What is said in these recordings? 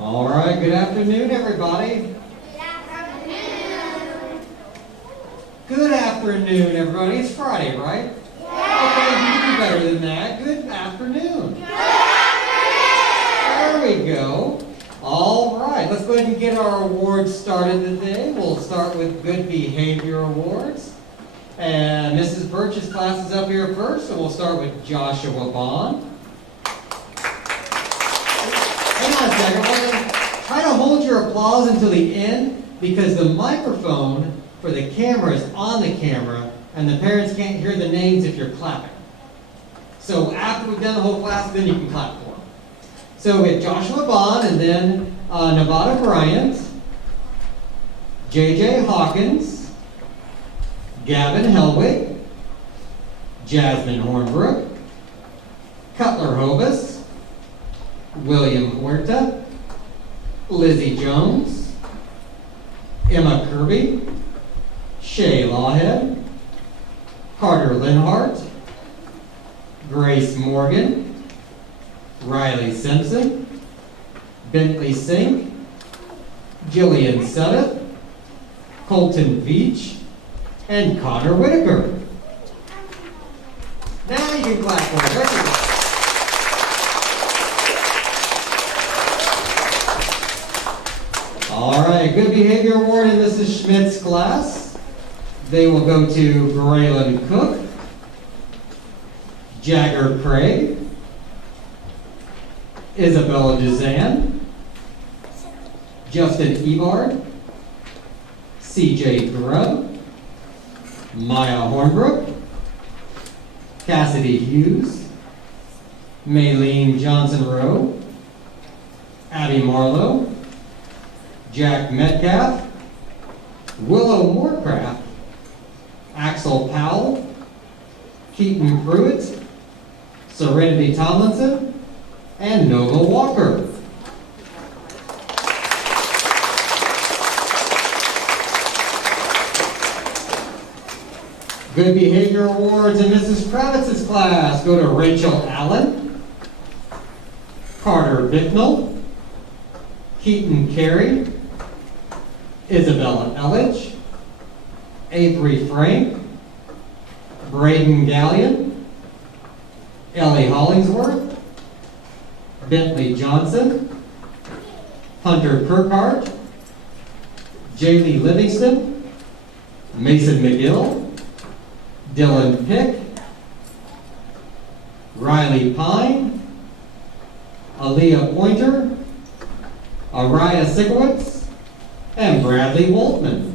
All right, good afternoon, everybody. Good afternoon. Good afternoon, everybody. It's Friday, right? Yeah. Okay, you can do better than that. Good afternoon. Good afternoon. There we go. All right, let's go ahead and get our awards started today. We'll start with Good Behavior Awards. And Mrs. Birch's class is up here first, so we'll start with Joshua Bond. Hang on a second. Try to hold your applause until the end because the microphone for the camera is on the camera and the parents can't hear the names if you're clapping. So after we've done the whole class, then you can clap for them. So we have Joshua Bond and then Nevada Bryant, J.J. Hawkins, Gavin Helwig, Jasmine Hornbrook, Cutler Hobus, William Huerta, Lizzie Jones, Emma Kirby, Shay Lawhead, Carter Linhart, Grace Morgan, Riley Simpson, Bentley Sink, Jillian Suddeth, Colton Veach, and Connor Whitaker. Now you can clap for it. There you go. All right, Good Behavior Award in Mrs. Schmidt's class. They will go to Braylon Cook, Jagger Craig, Isabella Duzan, Justin Ebard, CJ Grubb, Maya Hornbrook, Cassidy Hughes, Maylene Johnson-Rowe, Abby Marlowe, Jack Metcalf, Willow Moorcraft, Axel Powell, Keaton Pruitt, Serenity Tomlinson, and Nova Walker. Good Behavior Awards in Mrs. Kravitz's class go to Rachel Allen, Carter Bicknell, Keaton Carey, Isabella Elledge, Avery Frank, Braden Gallion, Ellie Hollingsworth, Bentley Johnson, Hunter Kirkhart, Jaylee Livingston, Mason McGill, Dylan Pick, Riley Pine, Aaliyah Pointer, Araya Sikowitz, and Bradley Woltman.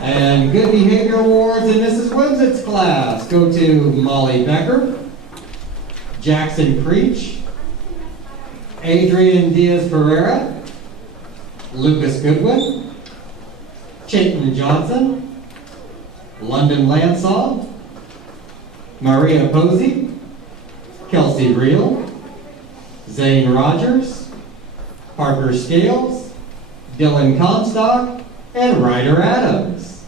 And Good Behavior Awards in Mrs. Wimsett's class go to Molly Becker, Jackson Creech, Adrian Diaz-Pereira, Lucas Goodwin, Chayton Johnson, London Lansaw, Maria Posey, Kelsey Reel, Zane Rogers, Parker Scales, Dylan Comstock, and Ryder Adams.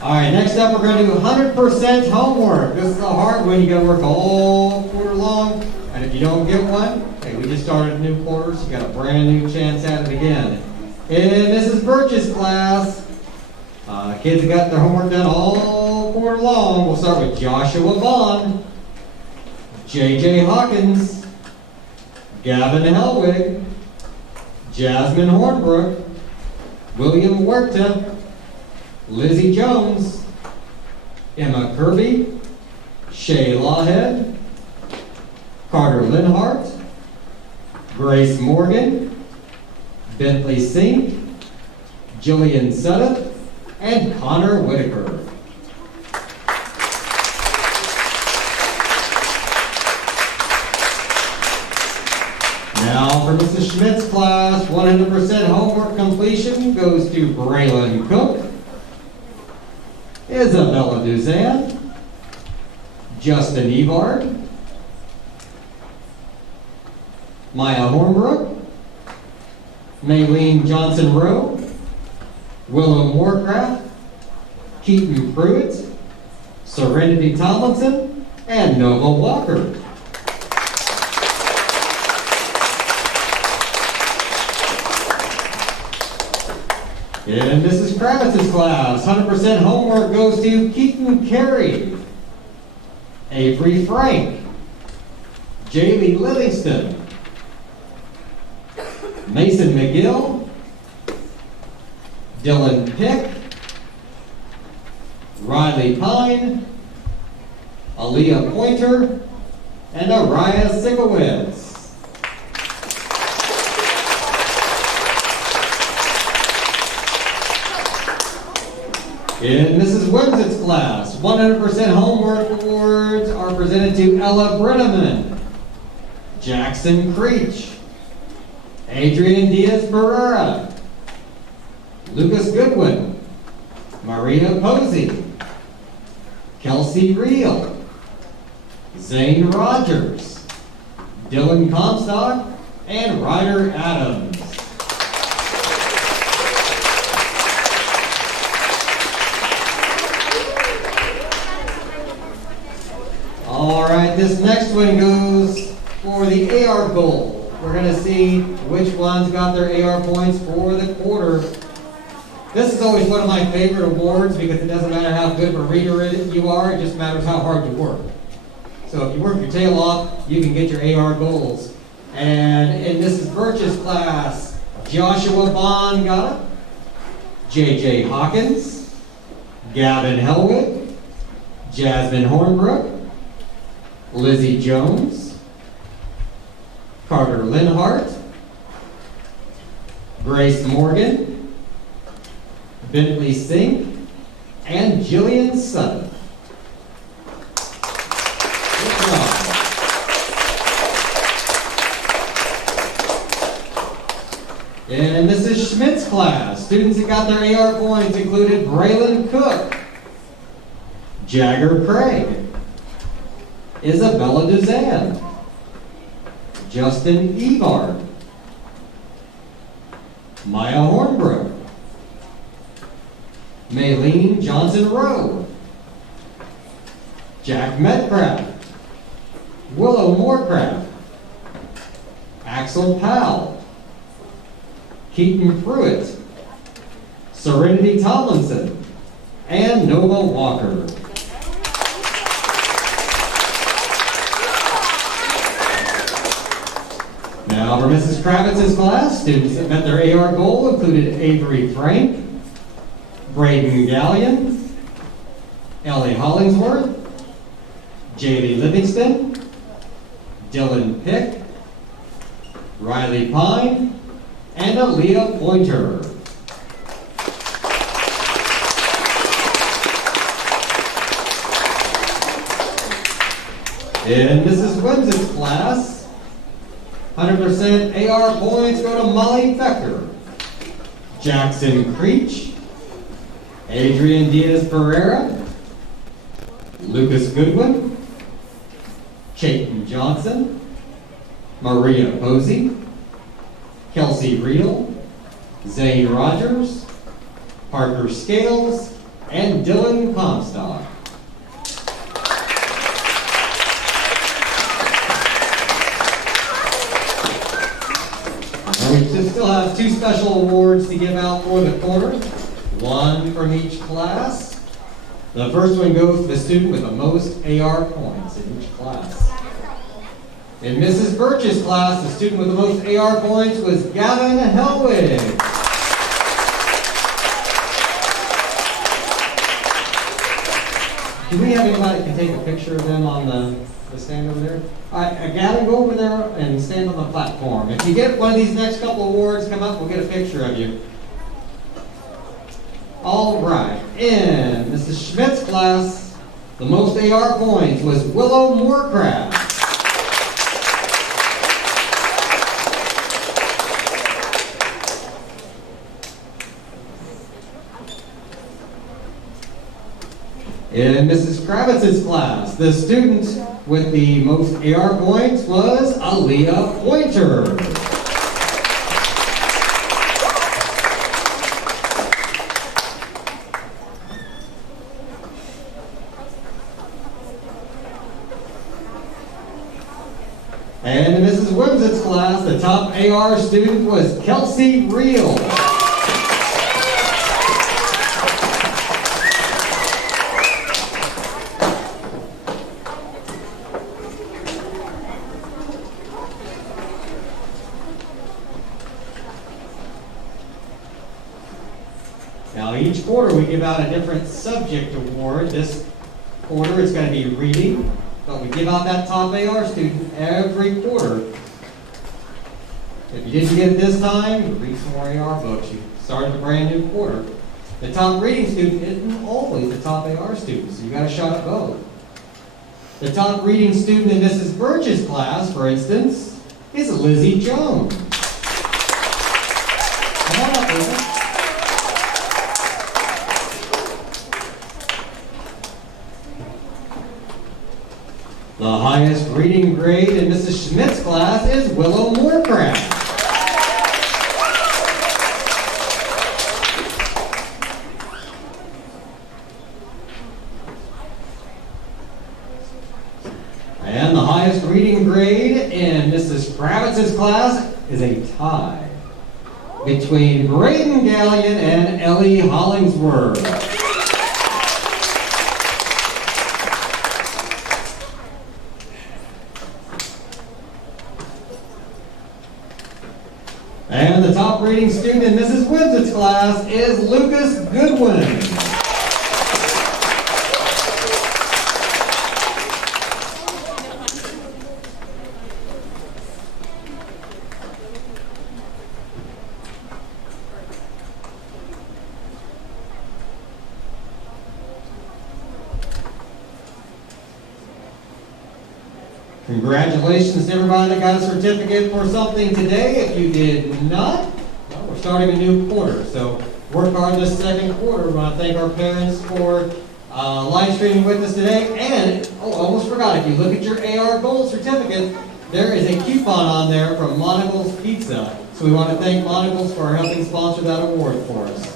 All right, next up we're going to do 100% homework. This is a hard one. You got to work all quarter long. And if you don't get one, hey, we just started a new quarter, so you got a brand new chance at it again. In Mrs. Birch's class, kids have got their homework done all quarter long. We'll start with Joshua Bond, J.J. Hawkins, Gavin Helwig, Jasmine Hornbrook, William Huerta, Lizzie Jones, Emma Kirby, Shay Lawhead, Carter Linhart, Grace Morgan, Bentley Sink, Jillian Suddeth, and Connor Whitaker. Now for Mrs. Schmidt's class, 100% homework completion goes to Braylon Cook, Isabella Duzan, Justin Ebard, Maya Hornbrook, Maylene Johnson-Rowe, Willow Moorcraft, Keaton Pruitt, Serenity Tomlinson, and Nova Walker. In Mrs. Kravitz's class, 100% homework goes to Keaton Carey, Avery Frank, Jaylee Livingston, Mason McGill, Dylan Pick, Riley Pine, Aaliyah Pointer, and Araya Sikowitz. In Mrs. Wenz's class, 100% homework awards are presented to Ella Brenneman, Jackson Creech, Adrian Diaz-Pereira, Lucas Goodwin, Maria Posey, Kelsey Reel, Zane Rogers, Dylan Comstock, and Ryder Adams. All right, this next one goes for the AR goal. We're going to see which ones got their AR points for the quarter. This is always one of my favorite awards because it doesn't matter how good of a reader you are, it just matters how hard you work. So if you work your tail off, you can get your AR goals. And in Mrs. Birch's class, Joshua Bond got it, JJ Hawkins, Gavin Hellwood, Jasmine Hornbrook, Lizzie Jones, Carter Linhart, Grace Morgan, Bentley Singh, and Jillian Sutton. Good job. In Mrs. Schmidt's class, students that got their AR points included Braylon Cook, Jagger Craig, Isabella Duzan, Justin Evard, Maya Hornbrook, Maylene Johnson-Rowe, Jack Metcraft, Willow Moorcraft, Axel Powell, Keaton Pruitt, Serenity Tomlinson, and Nova Walker. Now for Mrs. Kravitz's class, students that met their AR goal included Avery Frank, Braden Gallion, Ellie Hollingsworth, Jaylee Livingston, Dylan Pick, Riley Pine, and Aaliyah Pointer. In Mrs. Wenz's class, 100% AR points go to Molly Becker, Jackson Creech, Adrian Diaz-Pereira, Lucas Goodwin, Chayton Johnson, Maria Posey, Kelsey Reel, Zane Rogers, Parker Scales, and Dylan Comstock. And we still have two special awards to give out for the quarter, one from each class. The first one goes to the student with the most AR points in each class. In Mrs. Birch's class, the student with the most AR points was Gavin Hellwig. Do we have anybody that can take a picture of them on the stand over there? All right, Gavin, go over there and stand on the platform. If you get one of these next couple awards, come up, we'll get a picture of you. All right, in Mrs. Schmidt's class, the most AR points was Willow Moorcraft. In Mrs. Kravitz's class, the student with the most AR points was Aaliyah Pointer. And in Mrs. Wimsett's class, the top AR student was Kelsey Reel. Now each quarter we give out a different subject award. This quarter it's going to be reading, but we give out that top AR student every quarter. If you didn't get it this time, you read some more AR books. You started a brand new quarter. The top reading student isn't always the top AR student, so you got a shot at both. The top reading student in Mrs. Birch's class, for instance, is Lizzie Jones. Come on up, Lizzie. The highest reading grade in Mrs. Schmidt's class is Willow Moorcraft. And the highest reading grade in Mrs. Kravitz's class is a tie between Braden Gallion and Ellie Hollingsworth. And the top reading student in Mrs. Wimsett's class is Lucas Goodwin. Congratulations to everybody that got a certificate for something today. If you did not, well, we're starting a new quarter. So work hard this second quarter. We want to thank our parents for live streaming with us today. And, almost forgot, if you look at your AR Gold certificate, there is a coupon on there from Monocle's Pizza. So we want to thank Monocle's for helping sponsor that award for us.